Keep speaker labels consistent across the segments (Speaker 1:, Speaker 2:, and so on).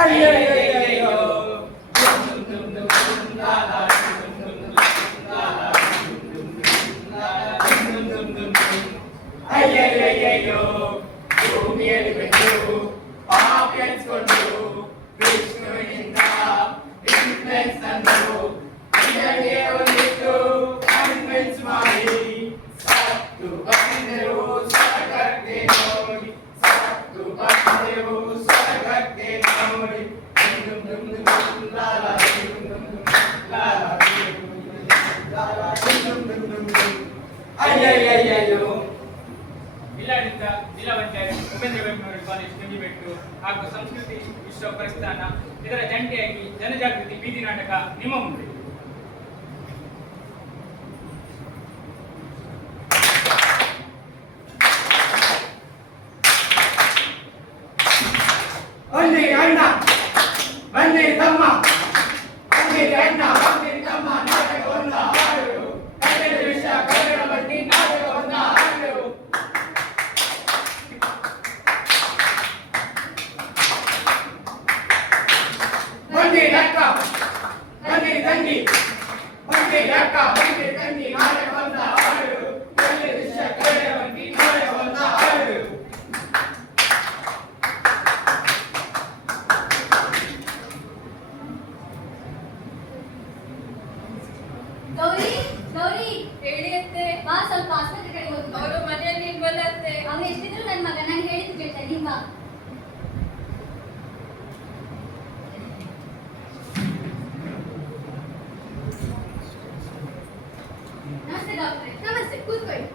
Speaker 1: ஐயே ಹಾಗೂ ಸಂಸ್ಕೃತಿ ವಿಶ್ವ ಪ್ರಸ್ಥಾನ ಇದರ ಜಂಟಿಯಾಗಿ ಜನಜಾಗೃತಿ ಬೀದಿ ನಾಟಕ ನಿಮ್ಮ ಮುಂದೆ
Speaker 2: ಬನ್ನಿ ಅಣ್ಣ ಬನ್ನಿ ತಮ್ಮ ಬನ್ನಿ ಅಣ್ಣ ಬನ್ನಿ ತಮ್ಮ ನಾಟಕವನ್ನ ಹಾಡು ಕನ್ನಡ ವಿಷಯ ಕನ್ನಡ ಬನ್ನಿ ನಾಟಕವನ್ನ ಹಾಡು ಬನ್ನಿ ಅಕ್ಕ ಬನ್ನಿ ತಂಗಿ ಬನ್ನಿ ಅಕ್ಕ ಬನ್ನಿ ತಂಗಿ ನಾಟಕವನ್ನ ಹಾಡು ಕನ್ನಡ ವಿಷಯ ಕನ್ನಡ ಬನ್ನಿ ನಾಟಕವನ್ನ ಹಾಡು
Speaker 3: ಗೌರಿ ಗೌರಿ
Speaker 4: ಹೇಳಿ ಅತ್ತೆ
Speaker 3: ಬಾ ಸ್ವಲ್ಪ ಆಸ್ಪತ್ರೆ ಕಡೆ.
Speaker 4: ಅವರು ಮನೆಯಲ್ಲಿ ಇಲ್ವಲ್ಲ ಅತ್ತೆ?
Speaker 3: ಅವ್ನು ಎಷ್ಟಿದ್ರು ನನ್ನ ಮಗ? ನಾನು ಹೇಳಿದ್ದು ಕೇಳ್ತಾ ಬಾ. ನಮಸ್ತೆ ಡಾಕ್ಟ್ರೆ
Speaker 4: ನಮಸ್ತೆ ಕೂತ್ಕೊಳ್ಳಿ.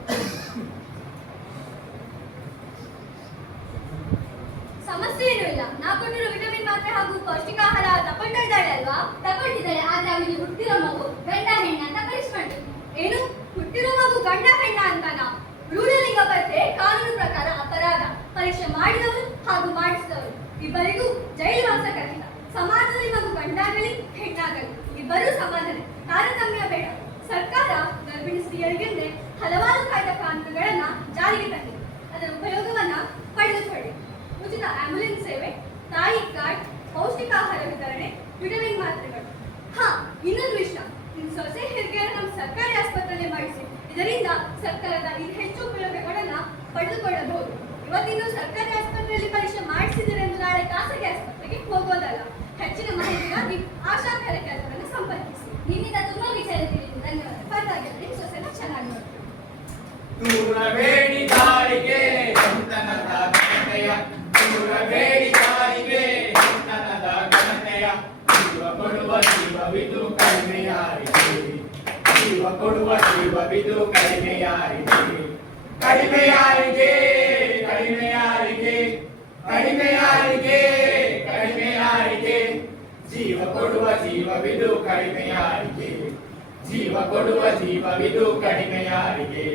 Speaker 3: ಸಮಸ್ಯೆ ಏನೂ ಇಲ್ಲ. ನಾ ಕೊಟ್ಟಿರೋ ವಿಟಮಿನ್ ಮಾತ್ರೆ ಹಾಗೂ ಪೌಷ್ಟಿಕ ಆಹಾರ ಅಲ್ವಾ? ಆದ್ರೆ ಹುಟ್ಟಿರೋ ಮಗು ಹೆಣ್ಣ ಅಂತ ಪರೀಕ್ಷೆ ಮಾಡಿ ಏನು? ಪರೀಕ್ಷೆ ಮಾಡಿದವರು ಹಾಗೂ ಮಾಡಿಸಿದವರು. ಇಬ್ಬರಿಗೂ ಜೈಲುವಾಸ ಖಚಿತ ಸಮಾಜದಲ್ಲಿ ಮಗು ಗಂಡಾಗಲಿ ಹೆಣ್ಣಾಗಲಿ. ಇಬ್ಬರೂ ಸಮಾಜದ ತಾರತಮ್ಯ ಬೇಡ. ಸರ್ಕಾರ ಗರ್ಭಿಣಿ ಸ್ತ್ರೀಯರಿಗೆಂದೇ ಹಲವಾರು ಕಾಯ್ದ ಕಾನೂನುಗಳನ್ನ ಜಾರಿಗೆ ತಂದಿದೆ. ಅದರ ಉಪಯೋಗವನ್ನ ಪಡೆದುಕೊಳ್ಳಿ. ಉಚಿತ ಆಂಬ್ಯುಲೆನ್ಸ್ ಸೇವೆ, ತಾಯಿ ಕಾರ್ಡ್, ಪೌಷ್ಟಿಕಾಹಾರ ವಿತರಣೆ, ವಿಟಮಿನ್ ಮಾತ್ರೆಗಳು. ಹಾ, ಇನ್ನೊಂದು ವಿಷಯ. ನಿಮ್ಮ ಸೊಸೆ ಹೆರಿಗೆ ನಮ್ಮ ಸರ್ಕಾರಿ ಆಸ್ಪತ್ರೆಯಲ್ಲಿ ಮಾಡಿಸಿ. ಇದರಿಂದ ಸರ್ಕಾರದ ಹೆಚ್ಚು ಉಪಯೋಗಗಳನ್ನ ಪಡೆದುಕೊಳ್ಳಬಹುದು. ಇವತ್ತಿನ ಸರ್ಕಾರಿ ಆಸ್ಪತ್ರೆಯಲ್ಲಿ ಪರೀಕ್ಷೆ ಮಾಡಿಸಿದಿರೆಂದು ನಾಳೆ ಖಾಸಗಿ ಆಸ್ಪತ್ರೆಗೆ ಹೋಗೋದಲ್ಲ. ಹೆಚ್ಚಿನ ಮಾಹಿತಿಗಾಗಿ ಆಶಾ ಕಾರ್ಯಕರ್ತರನ್ನು ಸಂಪರ್ಕಿಸಿ. ನಿನ್ನಿಂದ ತುಂಬಾ ವಿಚಾರ ತಿಳಿದು ಧನ್ಯವಾದ
Speaker 2: ಜೀವ ಕೊಡುವ ಜೀವ ಕೊಡುವ ಜೀವವಿದು ಕಡಿಮೆಯಾರಿಗೆ ಕಡಿಮೆಯಾರಿಗೆ ಜೀವ ಕೊಡುವ ಜೀವವಿದು ಕಡಿಮೆಯಾರಿಗೆ ಜೀವ ಕೊಡುವ ಜೀವವಿದು ಕಡಿಮೆಯಾರಿಗೆ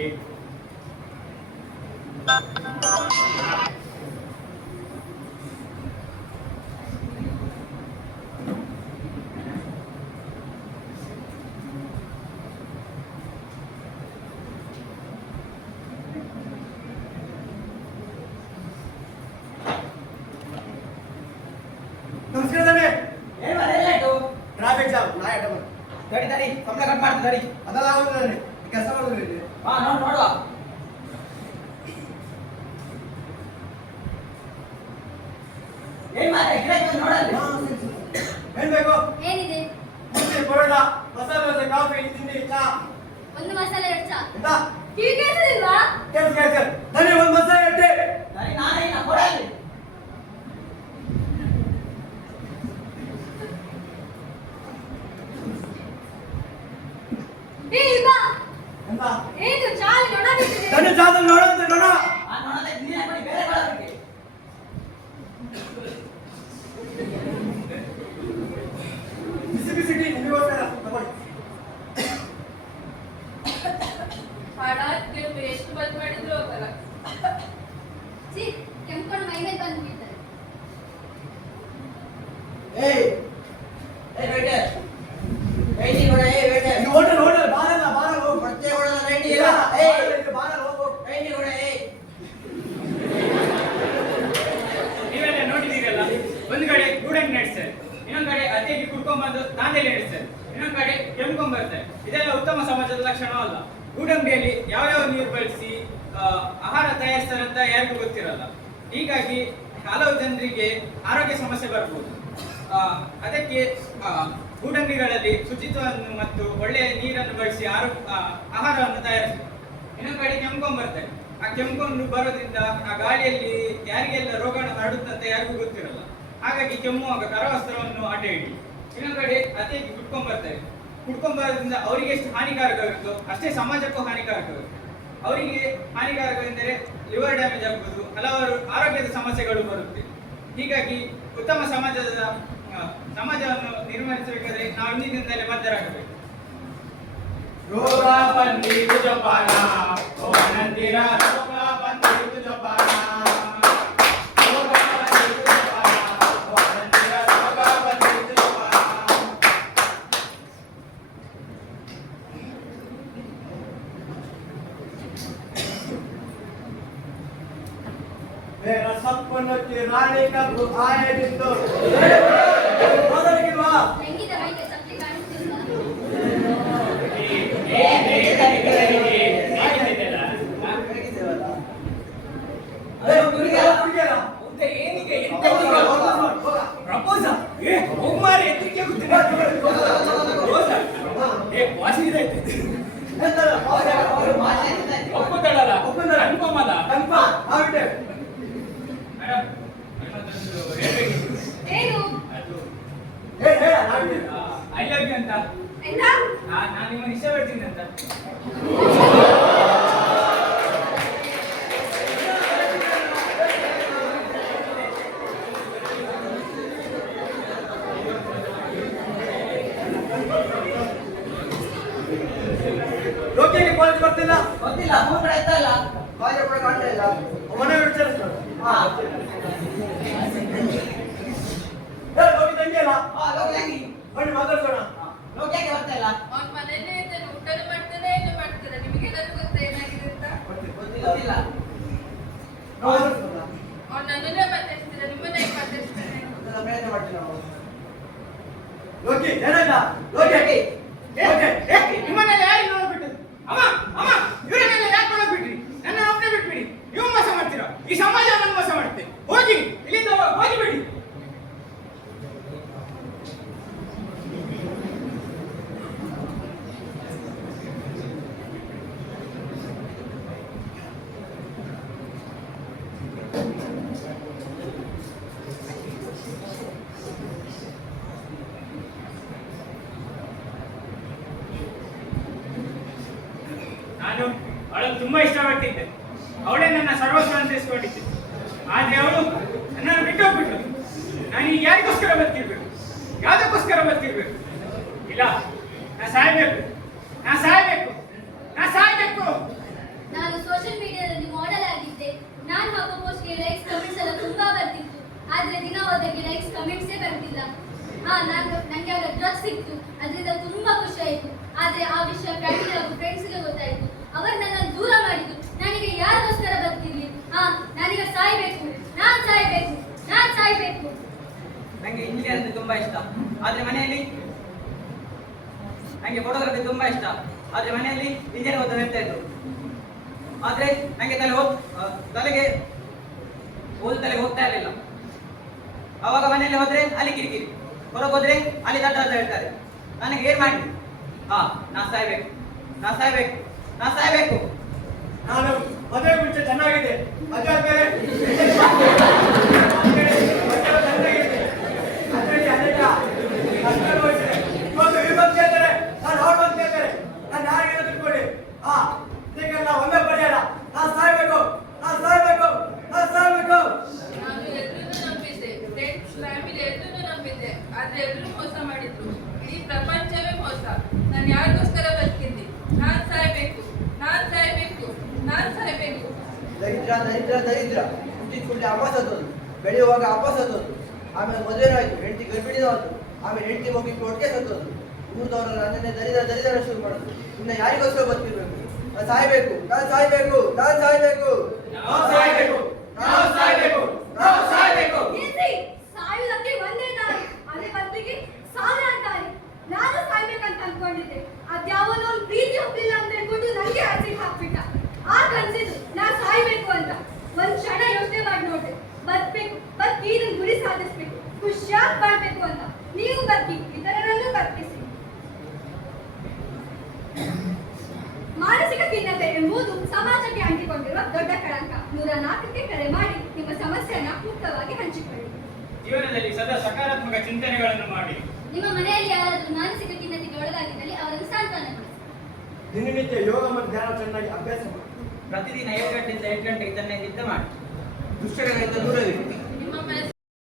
Speaker 5: ನಮಸ್ಕಾರ ತಾನೆ
Speaker 6: ಏನ್ ಮಾರ್ರೆ, ಎಲ್ಲಾಯ್ತು?
Speaker 5: ಟ್ರಾಫಿಕ್ ಜಾಮ್ ನಾ ಅಡ್ಡ ಬಂದೆ
Speaker 6: ತಡಿ ತಡಿ ತಡಿ
Speaker 5: ಅದೆಲ್ಲ ಆಗುದಿಲ್ಲ ಕೆಲಸ ಮಾಡೋದು ಇಲ್ಲಿ.
Speaker 6: ಹಾ ನೋಡ್ ನೋಡುವ. ಏನ್ ನೋಡಲ್ಲಿ
Speaker 5: ಏನ್ ಬೇಕು?
Speaker 3: ಏನಿದೆ?
Speaker 5: ಮುದ್ದೆ ಪರೋಟ ಮಸಾಲೆ ದೋಸೆ ಕಾಫಿ ತಿಂಡಿ ಚಾ.
Speaker 3: ಒಂದು ಮಸಾಲೆ ಎರಡು ಚಾ.
Speaker 5: ಎಂತ?
Speaker 3: ಕಿವಿ ಕೇಳಿಸಲಿಲ್ವಾ
Speaker 5: ಕೇಳ್ಸ್ ಕೇಳ್ಸ್ ನನಗೆ ಒಂದು ಮಸಾಲೆ
Speaker 4: ಬಂದ್ ಮಾಡಿದ್ರು
Speaker 3: ಸಿ ಕೆಂಪಣ್ಣ ಮೈ ಬಂದ್
Speaker 6: ಏಯ್ ನೀವು ಬಾರಲ್ಲ ಇಲ್ಲ ಹೋಗು ವೇಟಿ ಹೊಡ
Speaker 5: ಏ ನೀವೆಲ್ಲ ನೋಡಿದೀರಲ್ಲ ಒಂದು ಕಡೆ ಗೂಡಂಗ್
Speaker 6: ನಡೆಸ್ತಾರೆ ಇನ್ನೊಂದು ಕಡೆ
Speaker 5: ಅತ್ತೆಗೆ
Speaker 6: ಕುಡ್ಕೊಂಡ್ಬಂದು
Speaker 1: ನಾನೇಲಿ ನಡೆಸ್ತಾರೆ ಇನ್ನೊಂದು ಕಡೆ ಕೆಮ್ಕೊಂಡ್ಬರ್ತಾರೆ ಇದೆಲ್ಲ ಉತ್ತಮ ಸಮಾಜದ ಲಕ್ಷಣವಲ್ಲ ಗೂಡಂಗಡಿಯಲ್ಲಿ ಯಾವ ಯಾವ ನೀರು ಬಳಸಿ ಯಾರಿಗೂ ಗೊತ್ತಿರಲ್ಲ. ಹೀಗಾಗಿ ಹಲವು ಜನರಿಗೆ ಆರೋಗ್ಯ ಸಮಸ್ಯೆ ಬರ್ಬೋದು. ಅದಕ್ಕೆ ಗೂಡಂಗಿಗಳಲ್ಲಿ ಶುಚಿತ್ವವನ್ನು ಮತ್ತು ಒಳ್ಳೆಯ ನೀರನ್ನು ಬಳಸಿ ಆರೋಗ್ಯ ಆಹಾರವನ್ನು ತಯಾರಿಸ್ತಾರೆ ಇನ್ನೊಂದು ಕಡೆ ಕೆಮ್ಕೊಂಡ್ಬರ್ತಾರೆ ಆ ಕೆಮ್ಕೊಂಡು ಬರೋದ್ರಿಂದ ಆ ಗಾಳಿಯಲ್ಲಿ ಯಾರಿಗೆಲ್ಲ ರೋಗಾಣು ಹರಡುತ್ತಂತ ಯಾರಿಗೂ ಗೊತ್ತಿರಲ್ಲ. ಹಾಗಾಗಿ ಕೆಮ್ಮುವಾಗ ಕರವಸ್ತ್ರವನ್ನು ಅಡ್ಡ ಇಡಿ ಇನ್ನೊಂದು ಕಡೆ ಅತಿ ಕುಟ್ಕೊಂಡ್ ಬರ್ತಾರೆ ಕುಟ್ಕೊಂಡ್ ಬರೋದ್ರಿಂದ ಅವರಿಗೆ ಎಷ್ಟು ಹಾನಿಕಾರಕವಿರುತ್ತೋ ಅಷ್ಟೇ ಸಮಾಜಕ್ಕೂ ಹಾನಿಕಾರಕವಿರುತ್ತೆ ಅವರಿಗೆ ಹಾನಿಕಾರಕವೆಂದರೆ ಲಿವರ್ ಡ್ಯಾಮೇಜ್ ಆಗ್ಬೋದು, ಹಲವಾರು ಆರೋಗ್ಯದ ಸಮಸ್ಯೆಗಳು ಬರುತ್ತೆ. ಹೀಗಾಗಿ ಉತ್ತಮ ಸಮಾಜದ ಸಮಾಜವನ್ನು ನಿರ್ಮಿಸಬೇಕಾದ್ರೆ ನಾವು ಇಂದಿನಿಂದಲೇ ಬದ್ಧರಾಗಬೇಕು.
Speaker 2: ರೋಗ ಅವನಂದಿರ ರೋಗ
Speaker 1: ಬಂದಿ నానేక ఆయే
Speaker 5: బిందు ಕಾಲೇಜ್ ಬರ್ತಿಲ್ಲ?
Speaker 6: ಗೊತ್ತಿಲ್ಲ ಫೋನ್ ಕಡೆ ಎತ್ತ ಇಲ್ಲ.
Speaker 5: ಕಾಲೇಜ್ ಕೂಡ ಕಾಣ್ತಾ ಇಲ್ಲ. ಮನೆ ವಿಚಾರ
Speaker 6: ಹಾ.
Speaker 5: ಏ ಹೋಗಿ ತಂಗಿ
Speaker 6: ಹೆಂಗಿ
Speaker 5: ಬನ್ನಿ ಮಾತಾಡ್ಸೋಣ.
Speaker 1: ನಾನು ಅವಳನ್ನು ತುಂಬಾ ಇಷ್ಟಪಟ್ಟಿದ್ದೆ ಅವಳೇ ನನ್ನ ಸರ್ವಸ್ವ ಅಂತ ಇಸ್ಕೊಂಡಿದ್ದೆ ಆದ್ರೆ ಅವಳು ನನ್ನನ್ನು ಬಿಟ್ಟೋಗ್ಬಿಟ್ಟು ನಾನು ಈಗ ಯಾರಿಗೋಸ್ಕರ ಬರ್ತಿರ್ಬೇಕು? ಯಾವ್ದಕ್ಕೋಸ್ಕರ ಬರ್ತಿರ್ಬೇಕು? ಇಲ್ಲ, ನಾ ಸಾಯ್ಬೇಕು ನಾ ಸಾಯ್ಬೇಕು ನಾ ಸಾಯ್ಬೇಕು
Speaker 3: ನಾನು ಸೋಷಿಯಲ್ ಮೀಡಿಯಾದಲ್ಲಿ ಮಾಡೆಲ್ ಆಗಿದ್ದೆ ನಾನು ಹಾಕೋ ಪೋಸ್ಟ್ಗೆ ಲೈಕ್ಸ್ ಕಮೆಂಟ್ಸ್ ಎಲ್ಲ ತುಂಬಾ ಬರ್ತಿತ್ತು ಆದ್ರೆ ದಿನ ಹೋದಾಗೆ ಲೈಕ್ಸ್ ಕಮೆಂಟ್ಸೇ ಬರ್ತಿಲ್ಲ ಹಾ ನಾನು ನನಗೆ ಆಗ ಡ್ರಗ್ಸ್ ಸಿಕ್ತು ಅದರಿಂದ ತುಂಬಾ ಖುಷಿ ಆಯ್ತು ಆದ್ರೆ ಆ ವಿಷಯ ಫ್ಯಾಮಿಲಿ ಹಾಗೂ ಫ್ರೆಂಡ್ಸ್ಗೆ ಗೊತ್ತಾಯ್ತು ಅವರು ನನ್ನನ್ನು ದೂರ ಮಾಡಿದ್ರು ನನಗೆ ಯಾರಿಗೋಸ್ಕರ ಬರ್ತಿರ್ಲಿ ಹಾ ನಾನೀಗ ಸಾಯ್ಬೇಕು ನಾನ್ ಸಾಯ್ಬೇಕು ನಾನ್ ನನಗೆ
Speaker 6: ನಂಗೆ ಇಂಜಿನಿಯರ್ ಅಂದ್ರೆ ತುಂಬಾ ಇಷ್ಟ. ಆದ್ರೆ ಮನೆಯಲ್ಲಿ ನನಗೆ ಫೋಟೋಗ್ರಫಿ ತುಂಬಾ ಇಷ್ಟ. ಆದ್ರೆ ಮನೆಯಲ್ಲಿ ಇಂಜಿನಿಯರ್ ಓದೋದು ಹೇಳ್ತಾ ಇದ್ರು. ಆದ್ರೆ ನನಗೆ ತಲೆ ಹೋಗ್ ತಲೆಗೆ ಓದು ತಲೆಗೆ ಹೋಗ್ತಾ ಇರಲಿಲ್ಲ. ಅವಾಗ ಮನೆಯಲ್ಲಿ ಹೋದ್ರೆ ಅಲ್ಲಿ ಕಿರಿಕಿರಿ. ಹೊರಗೆ ಹೋದ್ರೆ ಅಲ್ಲಿ ದಡ್ಡ ಅಂತ ಹೇಳ್ತಾರೆ. ನನಗೆ ಏನ್ ಮಾಡಿ? ಹಾ ನಾ ಸಾಯ್ಬೇಕು. ನಾ ಸಾಯ್ಬೇಕು. ನಾ ಸಾಯ್ಬೇಕು.
Speaker 5: ನಾನು ಮದುವೆ ಮುಂಚೆ ಚೆನ್ನಾಗಿದೆ. ಮದುವೆ ಆದ್ಮೇಲೆ ಚೆನ್ನಾಗಿದೆ ಅದರಲ್ಲಿ ಅನೇಕ ಕಷ್ಟ ಅನುಭವಿಸಿದೆ. ಇವತ್ತು ಇವ್ರು ಬಂದು ಕೇಳ್ತಾರೆ ನಾನು ಅವ್ರು ಬಂದು ಕೇಳ್ತಾರೆ ನಾನು ಯಾರಿಗೆಲ್ಲ ತಿಳ್ಕೊಳ್ಳಿ ಹಾ ಇದಕ್ಕೆಲ್ಲ ಒಂದೇ ಪರಿಹಾರ. ನಾನು ಸಾಯ್ಬೇಕು ನಾನು ಸಾಯ್ಬೇಕು ನಾನು ಸಾಯ್ಬೇಕು.
Speaker 4: ನಾನು ಎಲ್ರನ್ನೂ ನಂಬಿದ್ದೆ. ಫ್ರೆಂಡ್ಸ್ ಫ್ಯಾಮಿಲಿ ಎಲ್ರನ್ನೂ ನಂಬಿದ್ದೆ. ಆದ್ರೆ ಎಲ್ರೂ ಮೋಸ ಮಾಡಿದ್ರು. ಈ ಪ್ರಪಂಚವೇ ಮೋಸ. ನಾನು ಯಾರಿಗೋಸ್ಕರ ಬರ್ತೀನಿ ನಾನು ಸಾಯ್ಬೇಕು ಬೇಕು ಸಾಯ್ಬೇಕು ನಾನ್ ಸಾಯ್ಬೇಕು.
Speaker 7: ದರಿದ್ರ ದರಿದ್ರ ದರಿದ್ರ. ಹುಟ್ಟಿದ ಕೂಡಲೇ ಅಪ್ಪ ಸತ್ತೋದು ಬೆಳೆಯುವಾಗ ಅಪ್ಪ ಸತ್ತೋದು ಆಮೇಲೆ ಮದುವೆ ಆಯಿತು ಹೆಂಡತಿ ಗರ್ಭಿಣಿ ಆಯ್ತು ಆಮೇಲೆ ಹೆಂಡತಿ ಮಗುವಿಗೆ ಒಟ್ಟಿಗೆ ಸತ್ತೋದು ಊರ್ದವ್ರ ನನ್ನನ್ನೇ ದರಿದ್ರ ದರಿದ್ರ ಶುರು ಮಾಡೋದು ಇನ್ನ ಯಾರಿಗೋಸ್ಕರ ಬರ್ತಿರ್ಬೇಕು ನಾನು ಸಾಯ್ಬೇಕು ನಾನು ಸಾಯ್ಬೇಕು ನಾನು ಸಾಯ್ಬೇಕು.
Speaker 2: ನಾವು ಸಾಯ್ಬೇಕು ನಾವು ಸಾಯ್ಬೇಕು ನಾವು ಸಾಯ್ಬೇಕು.
Speaker 3: ಈಸಿ ಸಾಯುವುದಕ್ಕೆ ಒಂದೇ ದಾರಿ ಅದೇ ಬದಲಿಗೆ ಒಂದು ಅಂತ ಹೇಳ್ಕೊಂಡು ನನಗೆ ಅರ್ಜಿ ಹಾಕ್ಬಿಟ್ಟ. ಆಗ ಅನ್ಸಿದ್ದು ನಾನು ಸಾಯಬೇಕು ಅಂತ. ಒಂದು ಕ್ಷಣ ಯೋಚನೆ ಮಾಡಿ ಬದ್ಬೇಕು ಬದ್ಕಿ ಇದನ್ನ ಗುರಿ ಸಾಧಿಸ್ಬೇಕು. ಖುಷಿಯಾಗಿ ಅಂತ. ನೀನು ಬದ್ಕಿ. ನಾಲ್ಕಕ್ಕೆ ಕರೆ ಮಾಡಿ ನಿಮ್ಮ ಸಮಸ್ಯೆಯನ್ನು ಮುಕ್ತವಾಗಿ ಹಂಚಿಕೊಳ್ಳಿ.
Speaker 1: ಜೀವನದಲ್ಲಿ ಸದಾ ಸಕಾರಾತ್ಮಕ ಚಿಂತನೆಗಳನ್ನು ಮಾಡಿ.
Speaker 8: ನಿಮ್ಮ ಮನೆಯಲ್ಲಿ ಯಾರಾದರೂ ಮಾನಸಿಕ ಖಿನ್ನತೆಗೆ ಒಳಗಾಗಿದ್ದಲ್ಲಿ ಅವರನ್ನು ಸಾಂತ್ವನ
Speaker 5: ದಿನನಿತ್ಯ ಯೋಗ ಮತ್ತು ಧ್ಯಾನ ಚೆನ್ನಾಗಿ ಅಭ್ಯಾಸ ಮಾಡಿ.
Speaker 6: ಪ್ರತಿದಿನ ಏಳು ಗಂಟೆಯಿಂದ ಎಂಟು ಗಂಟೆಗೆ ತನ್ನ ನಿದ್ದೆ ಮಾಡಿ. ದುಷ್ಟಗಳಿಂದ ದೂರವಿರಿ.